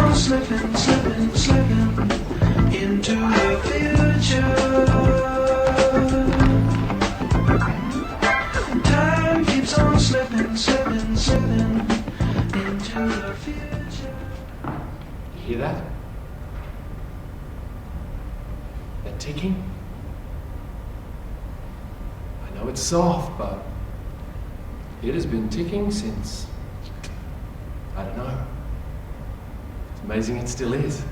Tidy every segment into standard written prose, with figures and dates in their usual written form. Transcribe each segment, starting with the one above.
on slipping, slipping, slipping into the future. Time keeps on slipping, slipping, slipping into the future. You hear that? That ticking? I know it's soft, but it has been ticking since, I don't know. It's amazing it still is.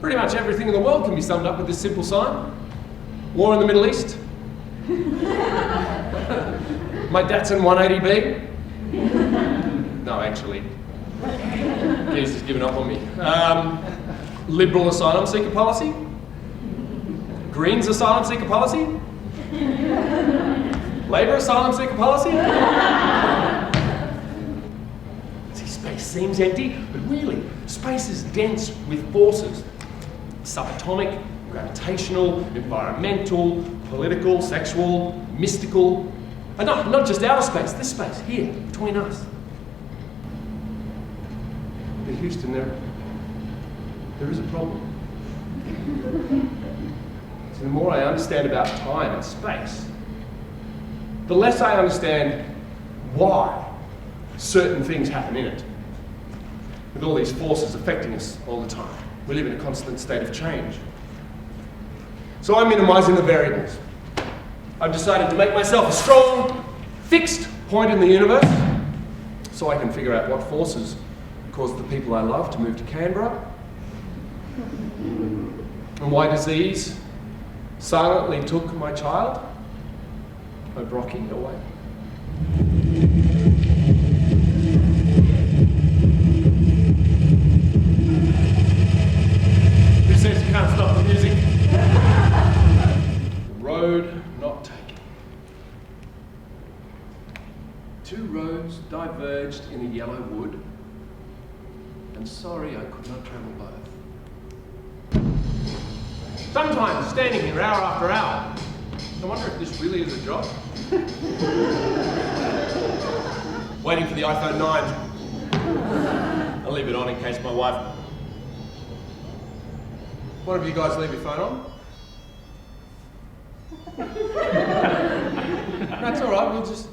Pretty much everything in the world can be summed up with this simple sign. War in the Middle East. My Datsun 180B. No, actually. Jesus has given up on me. Liberal asylum seeker policy. Greens asylum seeker policy. Labour asylum seeker policy. See, space seems empty, but really, space is dense with forces. Subatomic, gravitational, environmental, political, sexual, mystical. And not just outer space, this space, here, between us. In Houston, there is a problem. So the more I understand about time and space, the less I understand why certain things happen in it. With all these forces affecting us all the time. We live in a constant state of change. So I'm minimizing the variables. I've decided to make myself a strong, fixed point in the universe so I can figure out what forces caused the people I love to move to Canberra and why disease silently took my child, O'Brocky, away. Who says you can't stop the music? The road not taken. Two roads diverged in a yellow wood, and sorry I could not travel both. Sometimes standing here hour after hour, I wonder if this really is a job. Waiting for the iPhone 9. I'll leave it on in case my wife... One of you guys leave your phone on? That's all right, we'll just...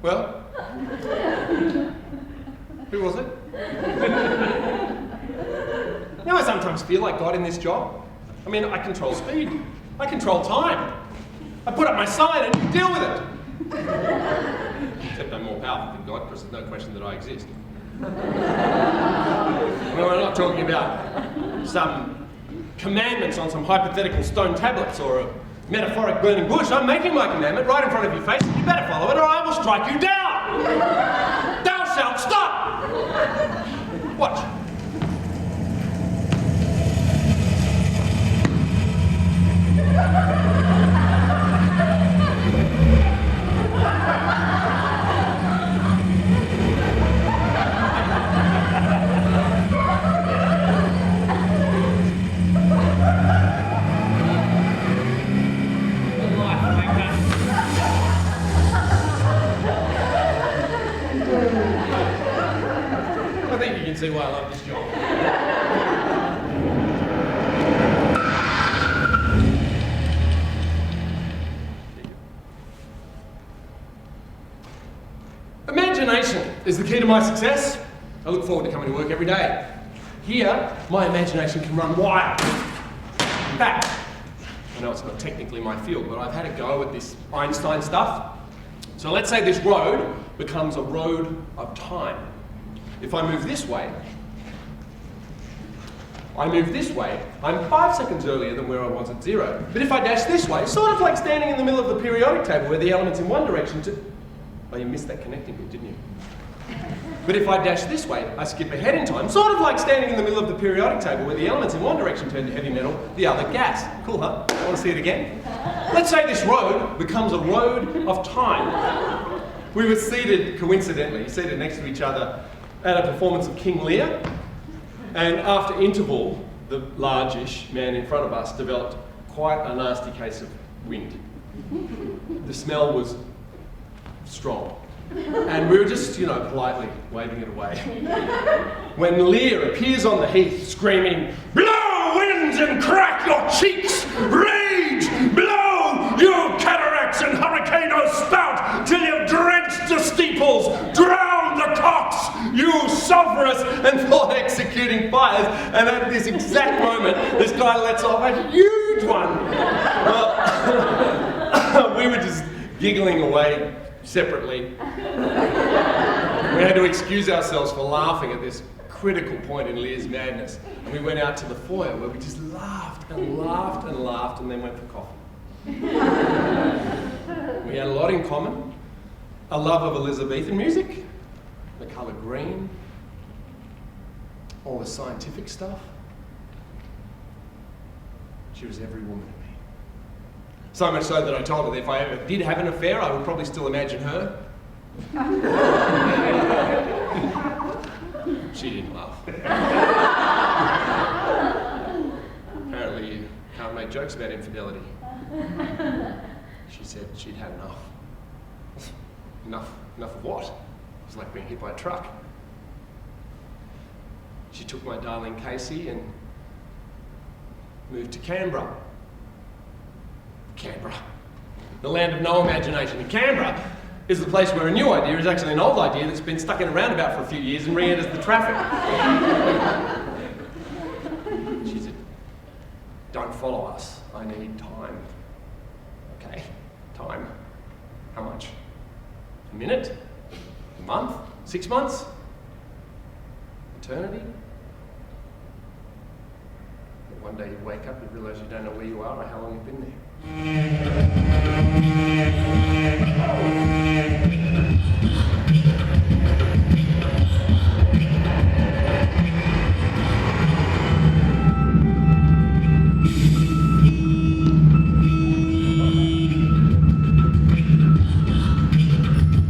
Well? Who was it? You know, I sometimes feel like God in this job. I mean, I control speed. I control time. I put up my sign and you deal with it. Except I'm more powerful than God, because there's no question that I exist. No, we're not talking about some commandments on some hypothetical stone tablets or a metaphoric burning bush. I'm making my commandment right in front of your face, and you better follow it or I will strike you down! Thou shalt stop! Watch. I think you can see why I love this job. Imagination is the key to my success. I look forward to coming to work every day. Here, my imagination can run wild. In fact, I know it's not technically my field, but I've had a go at this Einstein stuff. So let's say this road becomes a road of time. If I move this way, I'm 5 seconds earlier than where I was at 0. But if I dash this way, sort of like standing in the middle of the periodic table where the elements in one direction Oh, you missed that connecting bit, didn't you? But if I dash this way, I skip ahead in time, sort of like standing in the middle of the periodic table where the elements in one direction turn to heavy metal, the other gas. Cool, huh? Want to see it again? Let's say this road becomes a road of time. We were seated next to each other at a performance of King Lear, and after interval, the large-ish man in front of us developed quite a nasty case of wind. The smell was strong. And we were just, politely waving it away. When Lear appears on the heath screaming, "Blow, winds, and crack your cheeks! Rage! Blow, you cataracts and hurricaneos spout, till you've drenched the steeples, drowned the cocks, you sulphurous and thought-executing fires." And at this exact moment, this guy lets off a huge one. Well, we were just giggling away separately. We had to excuse ourselves for laughing at this critical point in Lear's madness. And we went out to the foyer where we just laughed and laughed and laughed and then went for coffee. We had a lot in common. A love of Elizabethan music, the colour green, all the scientific stuff. She was every woman to me. So much so that I told her that if I ever did have an affair, I would probably still imagine her. She didn't laugh. Apparently you can't make jokes about infidelity. She said she'd had enough. Enough of what? It was like being hit by a truck. She took my darling Casey and moved to Canberra. Canberra. The land of no imagination. And Canberra is the place where a new idea is actually an old idea that's been stuck in a roundabout for a few years and re-enters the traffic. She said, "Don't follow us. I need time." Okay, time. How much? A minute? A month? 6 months? Eternity? But one day you wake up, you realise you don't know where you are or how long you've been there.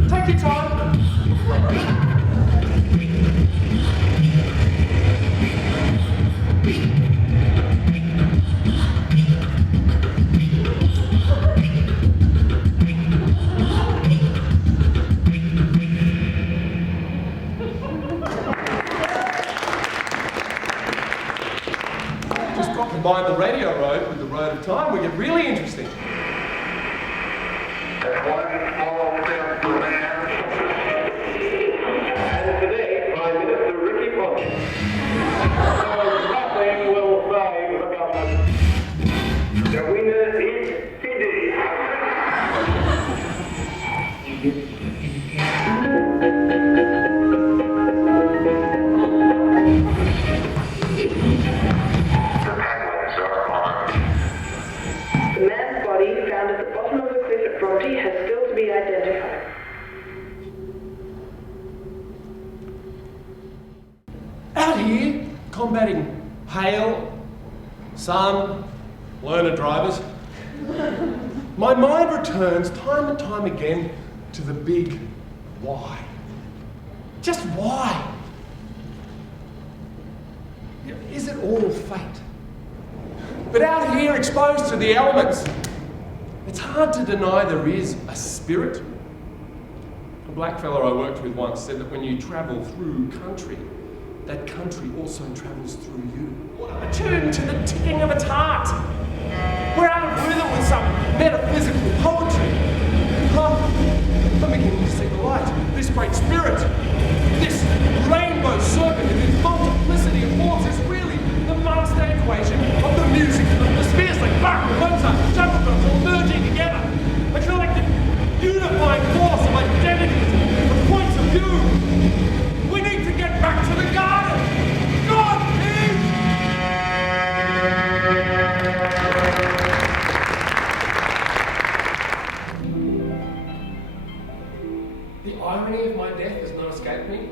Take your time. Combine the radio road with the road of time, we get really interesting. That's one small step for man. And today, Prime Minister Ricky Ponting. So nothing will save the government. The winner is Sydney. The man's body found at the bottom of the cliff at Bronte has still to be identified. Out here, combating hail, sun, learner drivers, my mind returns time and time again to the big why. Just why? Is it all fate? But out here, exposed to the elements, it's hard to deny there is a spirit. A black fellow I worked with once said that when you travel through country, that country also travels through you. Attuned to the ticking of its heart. We're out of rhythm with some metaphysical poetry. I'm beginning to see the light. This great spirit, this rainbow serpent in its multiplicity of forms is really the master equation of the music of the spheres like Bach, Mozart, jungle bells all merging together. A collective unifying force of identities, of points of view. We need to get back to the garden. God is! The irony of my death has not escaped me.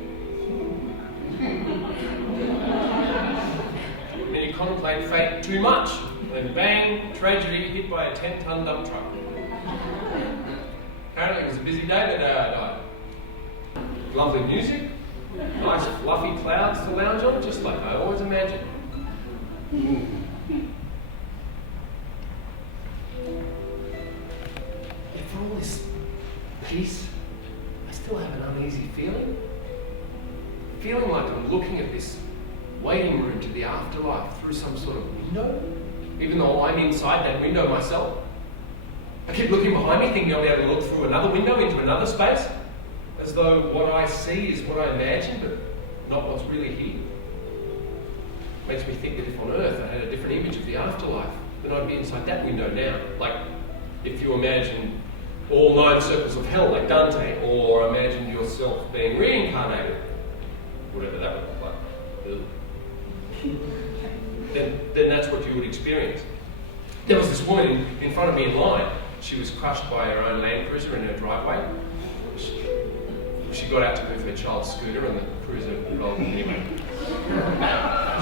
Then you contemplate fate too much, then bang, tragedy, hit by a 10-ton dump truck. Apparently it was a busy day the day I died. Lovely music, nice fluffy clouds to lounge on, just like I always imagined. Yet for all this peace, I still have uneasy feeling. Feeling like I'm looking at this waiting room to the afterlife through some sort of window, even though I'm inside that window myself. I keep looking behind me, thinking I'll be able to look through another window into another space, as though what I see is what I imagine, but not what's really here. Makes me think that if on Earth I had a different image of the afterlife, then I'd be inside that window now. Like, if you imagine all 9 circles of hell like Dante, or imagine yourself being reincarnated, whatever that would look like. Then that's what you would experience. There was this woman in front of me in line. She was crushed by her own Land Cruiser in her driveway. She got out to move her child's scooter and the cruiser rolled anyway.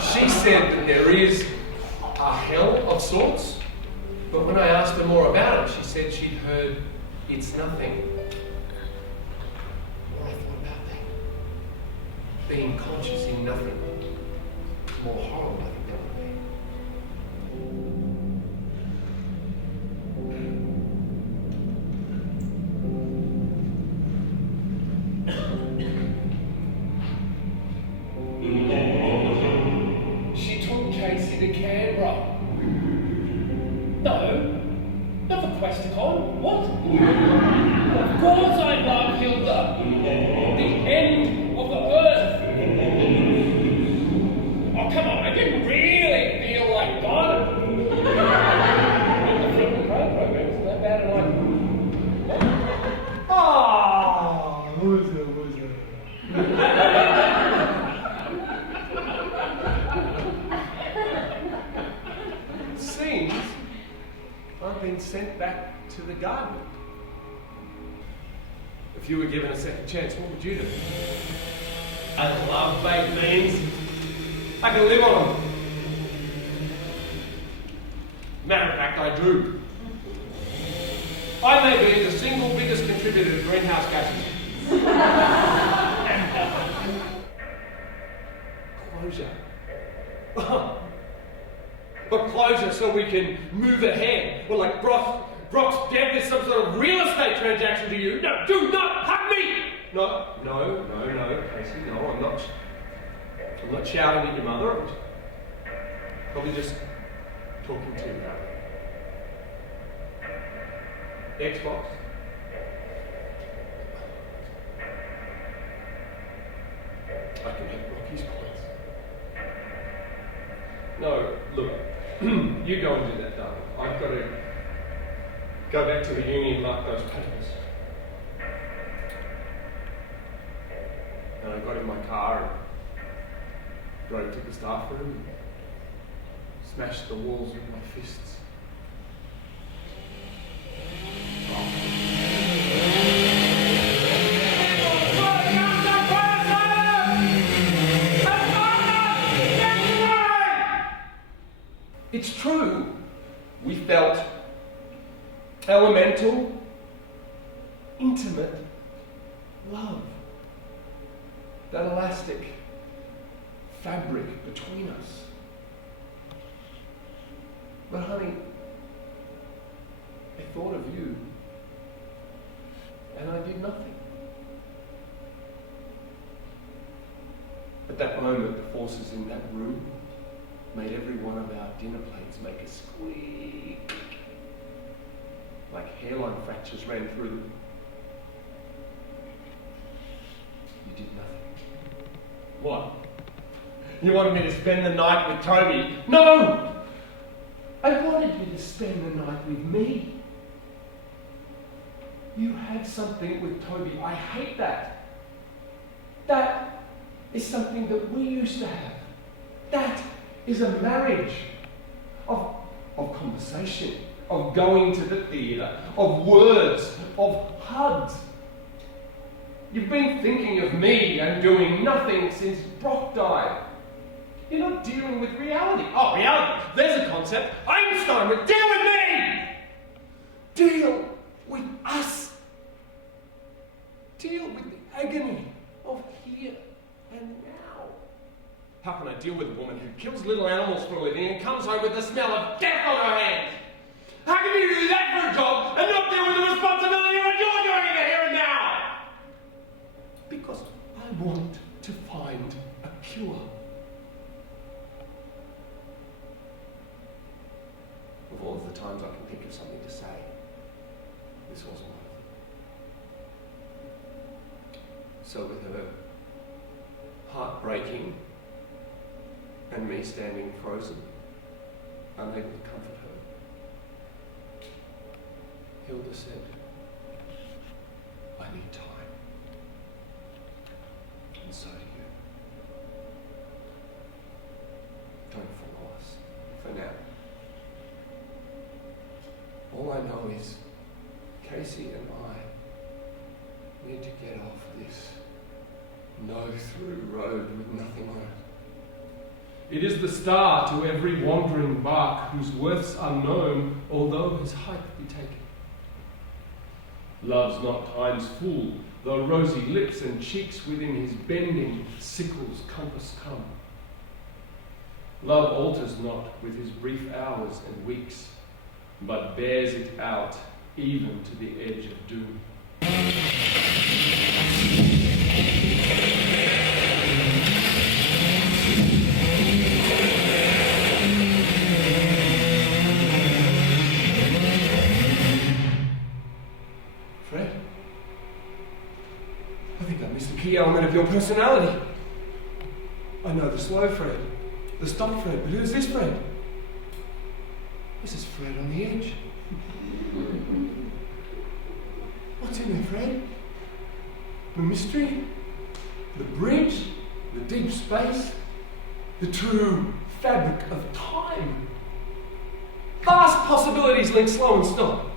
She said that there is a hell of sorts, but when I asked her more about it, she said she'd heard it's nothing. What I thought about that? Being conscious in nothing. More horrible, I think that would be. She took Casey to Canberra. No, not for Questacon. What? Of course I love Hilda. The end of the earth. Oh, come on, I didn't really feel like God. The freaking program isn't that bad at like. Oh, loser. It seems I've been sent back to the garden. If you were given a second chance, what would you do? I love baked beans. I can live on them. Matter of fact, I do. I may be the single biggest contributor to greenhouse gases. Closure. But closure so we can move ahead. Well, like Brock's death is some sort of real estate transaction to you. No, do not hug me! No, Casey, no, I'm not shouting at your mother. I'm probably just talking to you. Xbox. I can hit Rocky's points. No, look, you go and do that, darling. I've got to go back to the uni and mark those papers. And I got in my car and drove to the staff room and smashed the walls with my fists. It's true, we felt elemental, intimate love. That elastic fabric between us. But honey, I thought of you, and I did nothing. At that moment, the forces in that room made every one of our dinner plates make a squeak. Like hairline fractures ran through them. You did nothing. What? You wanted me to spend the night with Toby? No! I wanted you to spend the night with me. You had something with Toby. I hate that. That is something that we used to have. That is a marriage of conversation, of going to the theatre, of words, of hugs. You've been thinking of me and doing nothing since Brock died. You're not dealing with reality. Oh, reality, there's a concept. Einstein would deal with me! Deal with us. Deal with the agony of here and now. How can I deal with a woman who kills little animals for a living and comes home with the smell of death on her hands? How can you do that for a job and not deal with the responsibility of what you're doing in the here and now? Because Because I want to find a cure. Of all of the times I can think of something to say, this wasn't one of them. So with her heartbreaking and me standing frozen, unable to comfort her, Hilda said, I need time. And so do you. Don't follow us, for now. All I know is Casey and I need to get off this no-through road with nothing on it. It is the star to every wandering bark whose worth's unknown, although his height be taken. Love's not time's fool, though rosy lips and cheeks within his bending sickle's compass come. Love alters not with his brief hours and weeks, but bears it out even to the edge of doom. Fred, I think I missed a key element of your personality. I know the slow Fred, the stop Fred, but who's this Fred? This is Fred on the edge. What's in there, Fred? The mystery? The bridge? The deep space? The true fabric of time? Vast possibilities link slow and stop.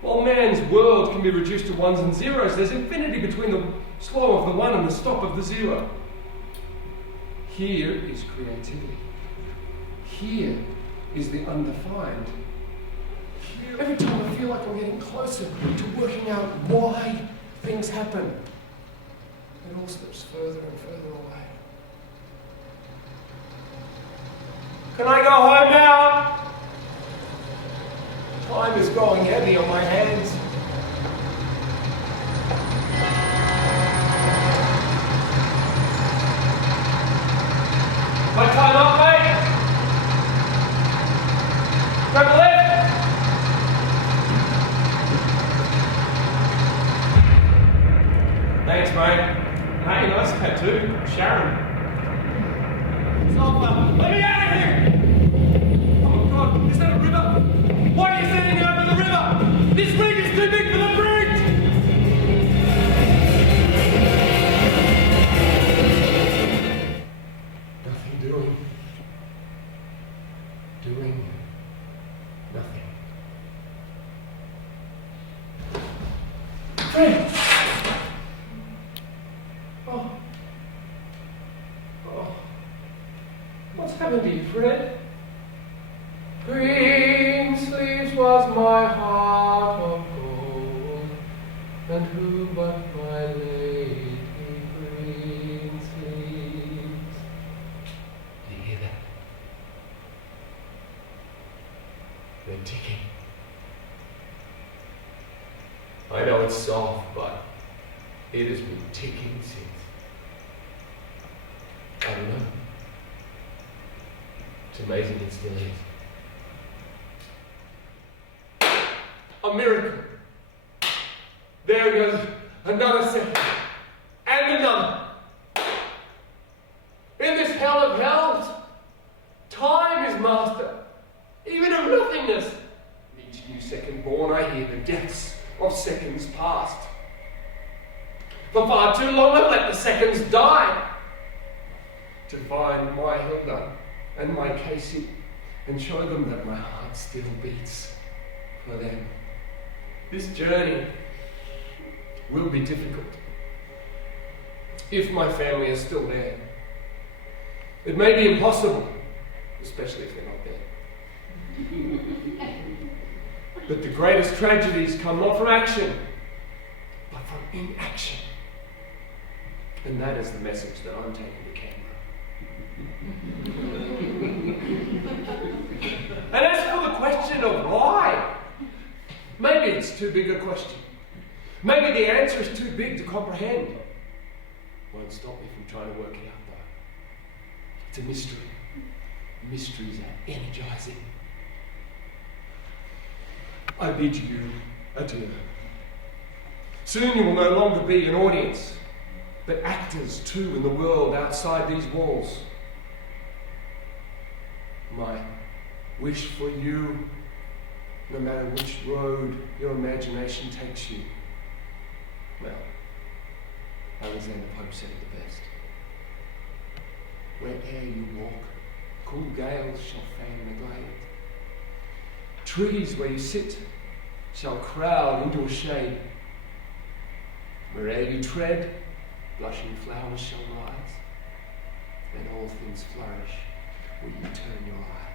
While man's world can be reduced to ones and zeros, there's infinity between the slow of the one and the stop of the zero. Here is creativity. Here is the undefined. Every time I feel like I'm getting closer to working out why things happen, it all slips further and further away. Can I go home now? Time is growing heavy on my hands. My time up, mate? Grab a left. Thanks, mate. Hey, nice tattoo. Sharon. Stop, let me out of here! Oh my God, is that a river? Why are you standing over the river? This rig is too big for the bridge! Nothing doing. Doing nothing. Fred! What's happened to you, Fred? Green sleeves was my heart of gold, and who but my lady green sleeves? Do you hear that? They're ticking. I know it's soft, but it has been ticking since. I don't know. It's amazing it still is. A miracle. There goes another second. And another. In this hell of hells, time is master, even of nothingness. Each new second born, I hear the deaths of seconds past. For far too long I've let the seconds die. To find my Hilda and my Casey and show them that my heart still beats for them. This journey will be difficult if my family is still there. It may be impossible, especially if they're not there. But the greatest tragedies come not from action, but from inaction. And that is the message that I'm taking to Canberra. And as for the question of why, maybe it's too big a question. Maybe the answer is too big to comprehend. Won't stop me from trying to work it out, though. It's a mystery. Mysteries are energizing. I bid you adieu. Soon you will no longer be an audience, but actors too in the world outside these walls. My wish for you, no matter which road your imagination takes you, well, Alexander Pope said it the best. Where'er you walk, cool gales shall fan the glade. Trees where you sit shall crowd into a shade. Where'er you tread, blushing flowers shall rise, and all things flourish where you turn your eyes.